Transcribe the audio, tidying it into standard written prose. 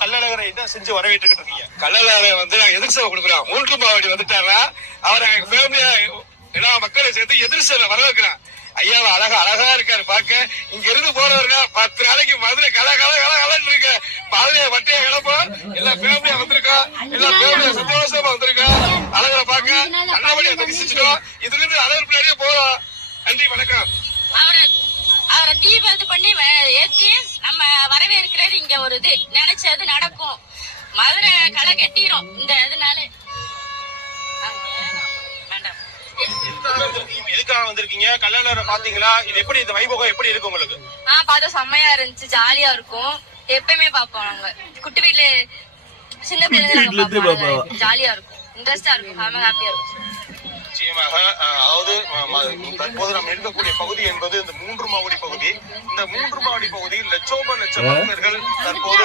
கள்ளழகரை என்ன செஞ்சு வரவேற்றுக்கிட்டு இருக்கீங்க? கள்ளழகரை நாங்க எதிர்சேவை கொடுக்குறோம். 3 மாவடி வந்துட்டாரா அவரை ஃபேமிலியா எல்லா மக்களையும் சேர்த்து எதிர்சேவை வரவேற்கிறோம். ஐயாவை அழகா இருக்காரு பாக்க. இங்க இருந்து போறவருனா 10 நாளைக்கு மதுரை கலன்னு இருக்கு. மதுரைய வட்டையா கிளப்போம். எல்லா ஃபேமிலியா வந்திருக்கோம். எல்லா ஃபேமிலியா சந்தோஷமா வந்திருக்கோம். அழகரை பாக்க நல்லபடியா தரிசிச்சிட்டோம். இதுல இருந்து அழகு பின்னாடியே போறோம். நன்றி, வணக்கம். அவரை தீபத்து பண்ணி ஏற்றி நம்ம வரவேற்கிறது இங்க ஒரு இது நினைச்சது நடக்கும். மதுரை களை கட்டிரும் இந்த இதனால. எதுக்காக வந்திருக்கீங்க? கள்ளழகரை பாத்தீங்களா? இது எப்படி, இந்த வைபோகம் எப்படி இருக்கு உங்களுக்கு? பார்த்தா செம்மையா இருந்துச்சு, ஜாலியா இருக்கும். எப்பயுமே பாப்போம். நாங்க குட்டி வீட்டுல சின்ன பிள்ளைங்க ஜாலியா இருக்கும், இன்ட்ரெஸ்டா இருக்கும், ஹாப்பியா இருக்கும். நிச்சயமாக. அதாவது தற்போது நம்ம இருக்கக்கூடிய பகுதி என்பது இந்த 3 மாவடி பகுதி. இந்த 3 மாவடி பகுதியில் லட்சோப லட்ச பக்தர்கள் தற்போது